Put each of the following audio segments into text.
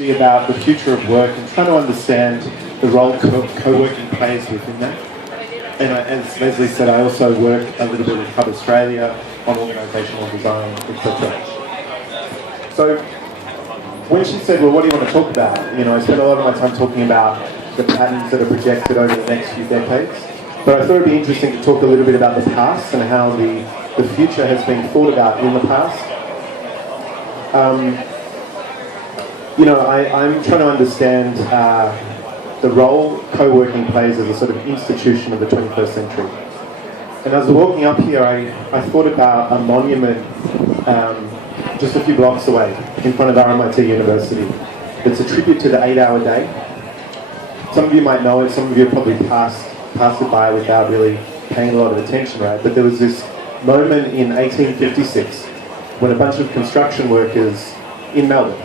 About the future of work and trying to understand the role co-working plays within that. And as Leslie said, I also work a little bit with Hub Australia on organisational design, etc. So when she said, well, what do you want to talk about? You know, I spend a lot of my time talking about the patterns that are projected over the next few decades. But I thought it'd be interesting to talk a little bit about the past and how the future has been thought about in the past. You know, I'm trying to understand the role co-working plays as a sort of institution of the 21st century. And as I was walking up here, I thought about a monument just a few blocks away in front of RMIT University. It's a tribute to the 8-hour day. Some of you might know it, some of you probably passed it by without really paying a lot of attention, right? But there was this moment in 1856 when a bunch of construction workers in Melbourne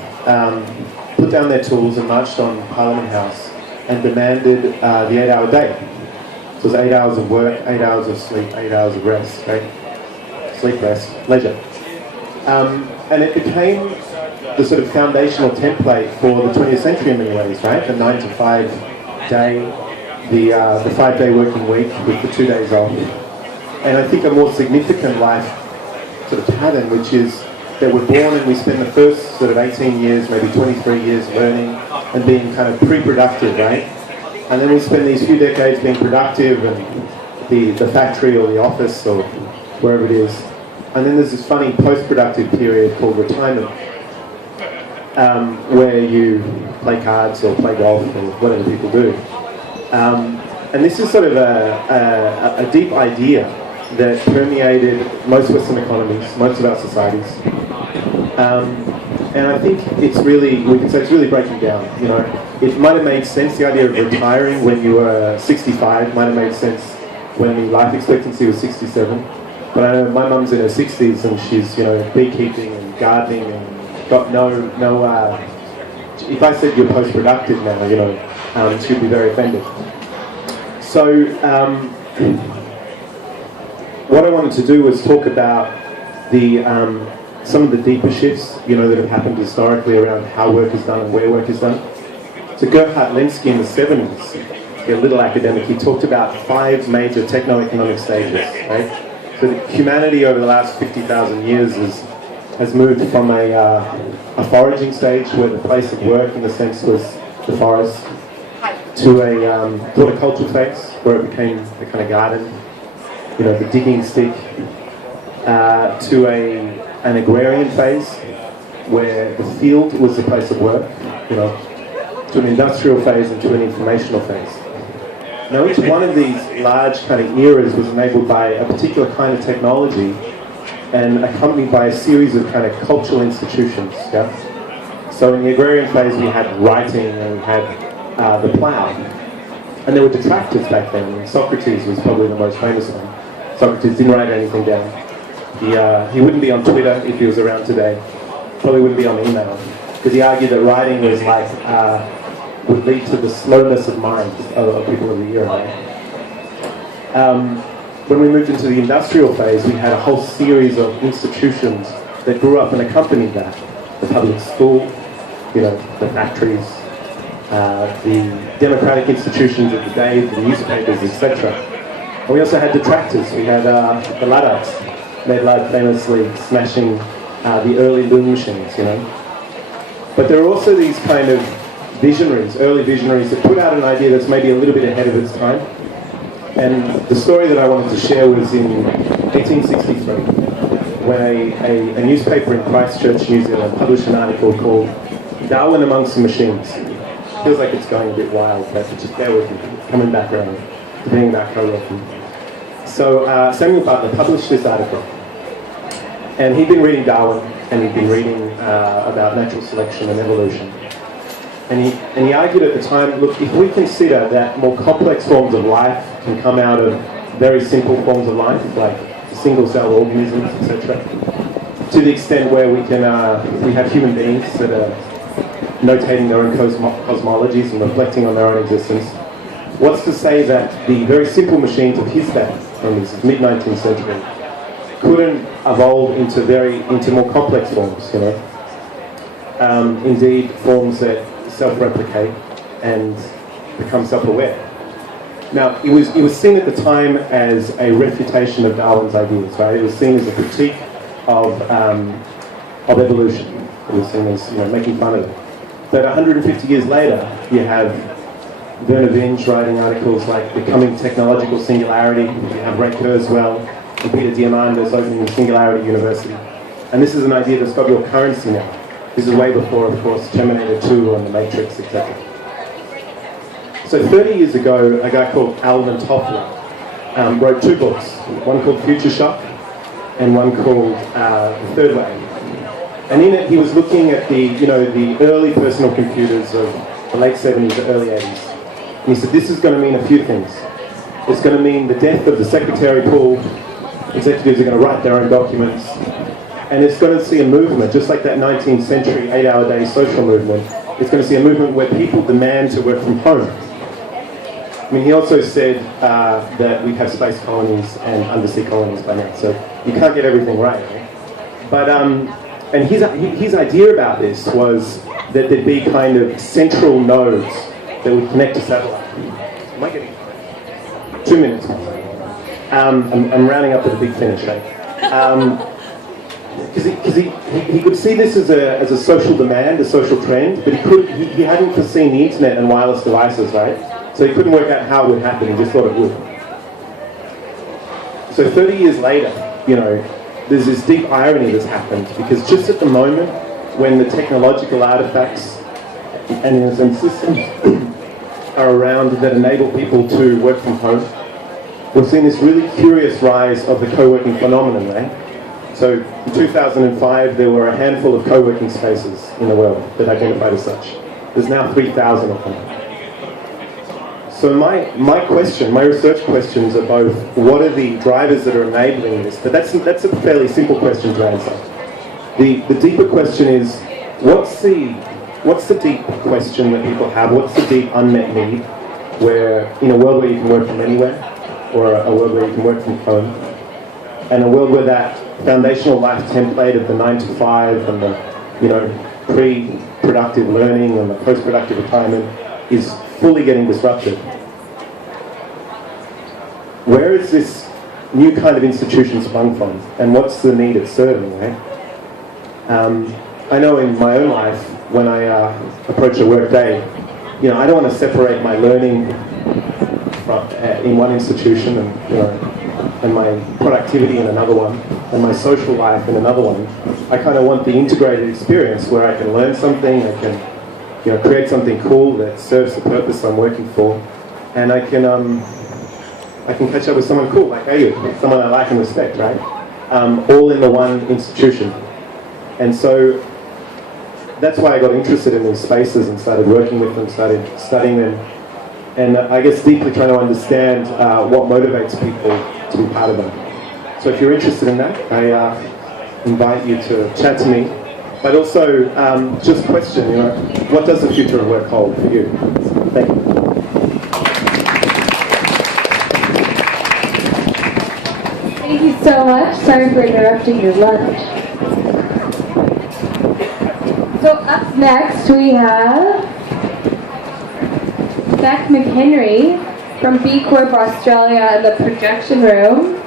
put down their tools and marched on Parliament House and demanded the 8-hour day. So it was 8 hours of work, 8 hours of sleep, 8 hours of rest, right? Sleep, rest, leisure. And it became the sort of foundational template for the 20th century in many ways, right? The 9-to-5 day, the 5-day working week with the 2 days off. And I think a more significant life sort of pattern, which is that we're born and we spend the first sort of 18 years, maybe 23 years learning and being kind of pre-productive, right? And then we spend these few decades being productive and the factory or the office or wherever it is. And then there's this funny post-productive period called retirement, where you play cards or play golf or whatever people do. And this is sort of a deep idea that permeated most Western economies, most of our societies. And I think it's really, we can say it's really breaking down, you know. It might have made sense, the idea of retiring when you were 65 might have made sense when the life expectancy was 67. But I know my mum's in her 60s and she's, you know, beekeeping and gardening and got no if I said you're post-productive now, you know, she'd be very offended. So, what I wanted to do was talk about the some of the deeper shifts, you know, that have happened historically around how work is done and where work is done. So Gerhard Lenski in the 70s, a little academic, he talked about 5 major techno-economic stages, right? So humanity over the last 50,000 years has moved from a foraging stage where the place of work in a sense was the forest to a horticultural phase where it became the kind of garden, you know, the digging stick, to an agrarian phase where the field was the place of work, you know, to an industrial phase and to an informational phase. Now each one of these large kind of eras was enabled by a particular kind of technology and accompanied by a series of kind of cultural institutions, yeah? So in the agrarian phase we had writing and we had the plough. And there were detractors back then. I mean, Socrates was probably the most famous one. Socrates didn't write anything down. He wouldn't be on Twitter if he was around today. Probably wouldn't be on email. Because he argued that writing was like, would lead to the slowness of mind of people of the era. Right? When we moved into the industrial phase, we had a whole series of institutions that grew up and accompanied that. The public school, you know, the factories, the democratic institutions of the day, the newspapers, etc. And we also had detractors. We had the Luddites, Ned Ludd famously smashing the early loom machines, you know. But there are also these kind of visionaries, early visionaries, that put out an idea that's maybe a little bit ahead of its time. And the story that I wanted to share was in 1863, when a newspaper in Christchurch, New Zealand, published an article called Darwin Amongst the Machines. Feels like it's going a bit wild, but just bear with me, coming back around to being that co-working. So Samuel Butler published this article, and he'd been reading Darwin, and he'd been reading about natural selection and evolution. And he argued at the time, look, if we consider that more complex forms of life can come out of very simple forms of life, like single-cell organisms, etc., to the extent where we can we have human beings that are notating their own cosmologies and reflecting on their own existence, what's to say that the very simple machines of his day, from the mid-19th century, couldn't evolve into more complex forms, you know? indeed forms that self-replicate and become self-aware. Now, it was seen at the time as a refutation of Darwin's ideas, right? It was seen as a critique of evolution. It was seen as, making fun of it. But 150 years later, you have Werner Vinge writing articles like The Coming Technological Singularity. You have Ray Kurzweil and Peter Diamandis opening Singularity University. And this is an idea that's got real currency now. This is way before, of course, Terminator 2 and The Matrix, etc. So 30 years ago, a guy called Alvin Toffler wrote 2 books. One called Future Shock and one called The Third Wave. And in it, he was looking at the early personal computers of the late 70s, the early 80s. And he said, this is going to mean a few things. It's going to mean the death of the secretary pool. Executives are going to write their own documents. And it's going to see a movement, just like that 19th century 8-hour-day social movement. It's going to see a movement where people demand to work from home. I mean, he also said that we have space colonies and undersea colonies by now, so you can't get everything right. But and his idea about this was that there'd be kind of central nodes that would connect to satellite. Am I getting 2 minutes? I'm rounding up to the big finish, right? Because he could see this as a social demand, a social trend, but he hadn't foreseen the internet and wireless devices, right? So he couldn't work out how it would happen, he just thought it would. So 30 years later, there's this deep irony that's happened, because just at the moment when the technological artifacts and systems are around that enable people to work from home, we've seen this really curious rise of the co-working phenomenon, right? So in 2005, there were a handful of co-working spaces in the world that identified as such. There's now 3,000 of them. So my research questions are both, what are the drivers that are enabling this? But that's a fairly simple question to answer. The deeper question is, what's the deep question that people have? What's the deep unmet need? Where, in a world where you can work from anywhere, or a world where you can work from home, and a world where that foundational life template of the 9 to 5 and the pre-productive learning and the post-productive retirement is fully getting disrupted. Where is this new kind of institution sprung from, and what's the need it's serving, right? I know in my own life, when I approach a work day, I don't want to separate my learning from, in one institution and my productivity in another one, and my social life in another one. I kind of want the integrated experience where I can learn something, I can create something cool that serves the purpose I'm working for, and I can catch up with someone cool like you, someone I like and respect, right? All in the one institution. And so that's why I got interested in these spaces and started working with them, started studying them, and I guess deeply trying to understand what motivates people to be part of them. So if you're interested in that, I invite you to chat to me. But also, just question, what does the future of work hold for you? Thank you. Thank you so much. Sorry for interrupting your lunch. So up next we have Beck McHenry from B Corp Australia in the projection room.